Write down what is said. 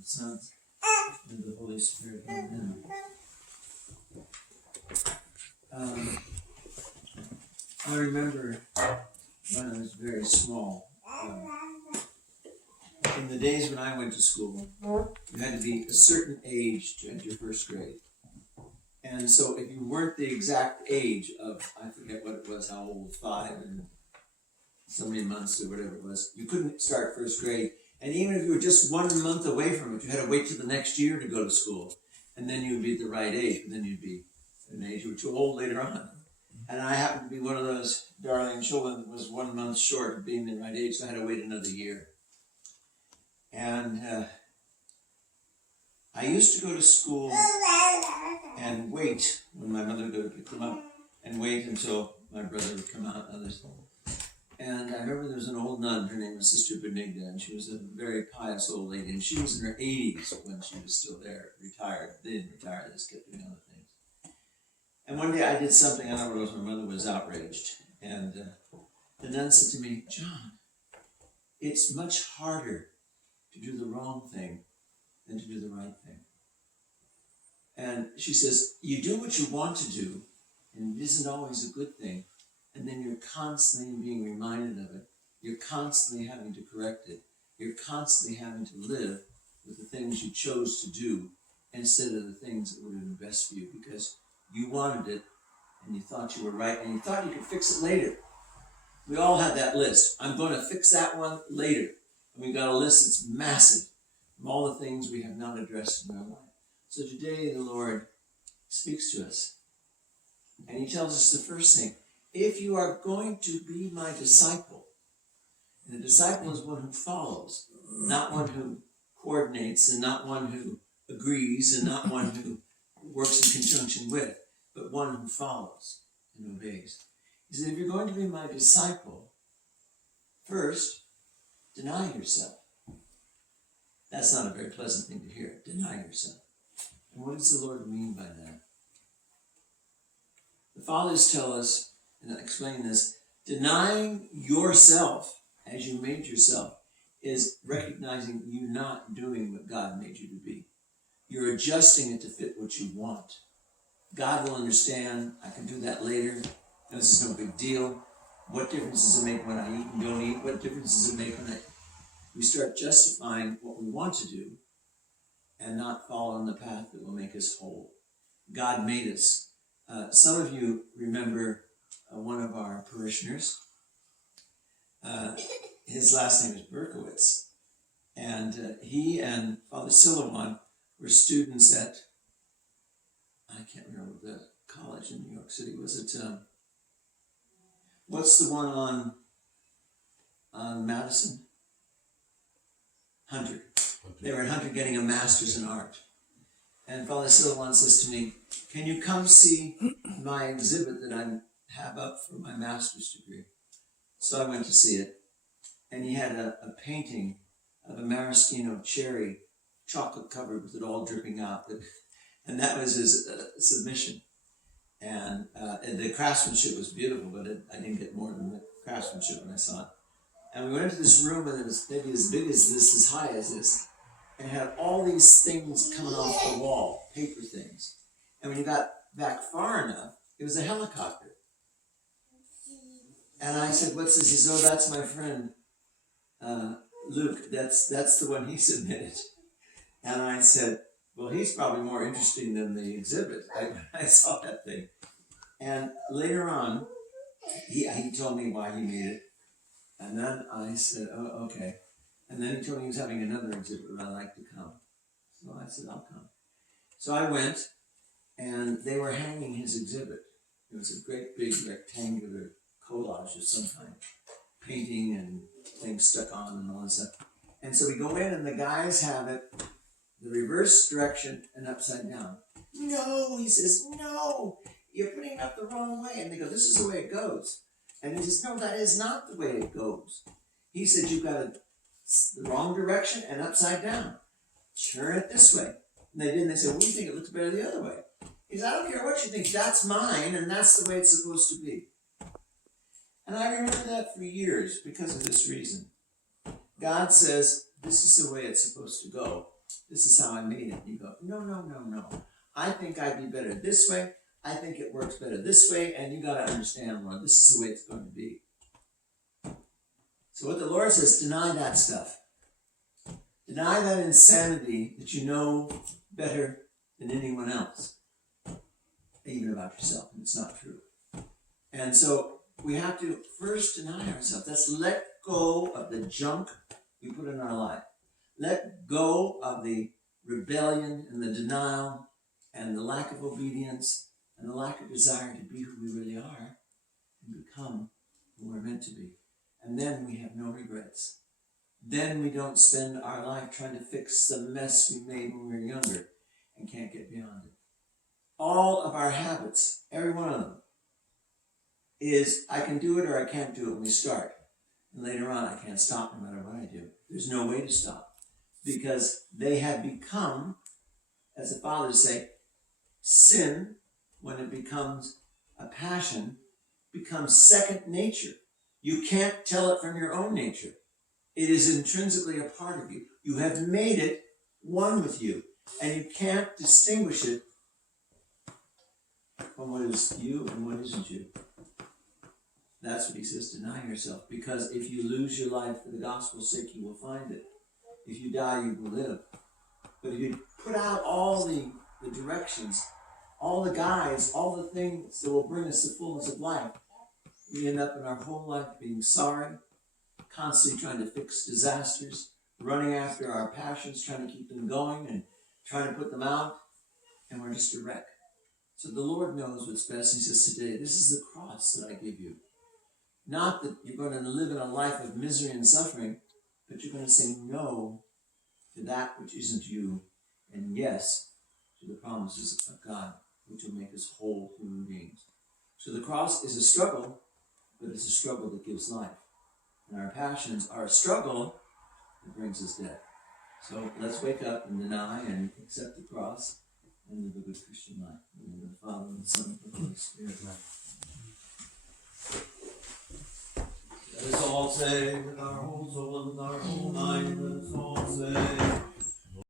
the Son, and the Holy Spirit. Amen. I remember when I was very small, in the days when I went to school, you had to be a certain age to enter first grade. And so if you weren't the exact age of, I forget what it was, how old, 5 and so many months or whatever it was, you couldn't start first grade. And even if you were just 1 month away from it, you had to wait till the next year to go to school. And then you would be at the right age, and then you'd be at an age you were too old later on. And I happened to be one of those darling children that was 1 month short of being the right age, so I had to wait another year. And I used to go to school and wait when my mother would go to pick them up, and wait until my brother would come out and others. And I remember there was an old nun, her name was Sister Benigna, and she was a very pious old lady, and she was in her 80s when she was still there, retired. They didn't retire, they just kept doing other things. And one day I did something, I don't know what it was, my mother was outraged, and the nun said to me, "John, it's much harder to do the wrong thing than to do the right thing." And she says, you do what you want to do, and it isn't always a good thing. And then you're constantly being reminded of it. You're constantly having to correct it. You're constantly having to live with the things you chose to do instead of the things that would have been best for you because you wanted it and you thought you were right and you thought you could fix it later. We all have that list. I'm going to fix that one later. And we've got a list that's massive of all the things we have not addressed in our life. So today the Lord speaks to us. And he tells us the first thing. If you are going to be my disciple, and a disciple is one who follows, not one who coordinates, and not one who agrees, and not one who works in conjunction with, but one who follows and obeys. He said, if you're going to be my disciple, first, deny yourself. That's not a very pleasant thing to hear, deny yourself. And what does the Lord mean by that? The Fathers tell us, and I explain this, denying yourself as you made yourself is recognizing you not doing what God made you to be. You're adjusting it to fit what you want. God will understand, I can do that later. This is no big deal. What difference does it make when I eat and don't eat? What difference does it make when we start justifying what we want to do and not following the path that will make us whole? God made us. Some of you remember one of our parishioners. His last name is Berkowitz. And he and Father Silouan were students at, I can't remember the college in New York City. Was it, what's the one on Madison? Hunter. They were at Hunter getting a master's in art. And Father Silouan says to me, can you come see my exhibit that I have up for my master's degree? So I went to see it. And he had a painting of a maraschino cherry, chocolate covered with it all dripping out. And that was his submission. And the craftsmanship was beautiful, but I didn't get more than the craftsmanship when I saw it. And we went into this room, and it was maybe as big as this, as high as this, and it had all these things coming off the wall, paper things. And when you got back far enough, it was a helicopter. And I said, what's this? He said, oh, that's my friend, Luke. That's the one he submitted. And I said, well, he's probably more interesting than the exhibit. I saw that thing. And later on, he told me why he made it. And then I said, oh, okay. And then he told me he was having another exhibit, and I'd like to come. So I said, I'll come. So I went, and they were hanging his exhibit. It was a great big rectangular collage of some kind, painting and things stuck on and all this stuff. And so we go in, and the guys have it the reverse direction and upside down. No, he says, no, you're putting it up the wrong way. And they go, this is the way it goes. And he says, no, that is not the way it goes. He said, you've got it the wrong direction and upside down. Turn it this way. And they did, and they said, well, we think it looks better the other way. He said, I don't care what you think, that's mine, and that's the way it's supposed to be. And I remember that for years because of this reason. God says, this is the way it's supposed to go. this is how I made it. You go, no, no, no, no. I think I'd be better this way. I think it works better this way. And you got to understand, Lord, this is the way it's going to be. So what the Lord says, deny that stuff. Deny that insanity that you know better than anyone else, even about yourself, and it's not true. And so we have to first deny ourselves. That's let go of the junk we put in our life. Let go of the rebellion and the denial and the lack of obedience and the lack of desire to be who we really are and become who we're meant to be. And then we have no regrets. Then we don't spend our life trying to fix the mess we made when we were younger and can't get beyond it. All of our habits, every one of them, is I can do it or I can't do it when we start. And later on, I can't stop no matter what I do. There's no way to stop. Because they have become, as the fathers say, sin, when it becomes a passion, becomes second nature. You can't tell it from your own nature. It is intrinsically a part of you. You have made it one with you. And you can't distinguish it from what is you and what isn't you. That's what he says, deny yourself. Because if you lose your life for the gospel's sake, you will find it. If you die, you will live. But if you put out all the directions, all the guides, all the things that will bring us the fullness of life, we end up in our whole life being sorry, constantly trying to fix disasters, running after our passions, trying to keep them going and trying to put them out, and we're just a wreck. So the Lord knows what's best. He says today, this is the cross that I give you. Not that you're going to live in a life of misery and suffering, but you're going to say no to that which isn't you, and yes to the promises of God, which will make us whole human beings. So the cross is a struggle, but it's a struggle that gives life. And our passions are a struggle that brings us death. So let's wake up and deny and accept the cross and live a good Christian life. In the name of the Father, and the Son, and the Holy Spirit. Let us all say with our whole soul and with our whole mind, let us all say,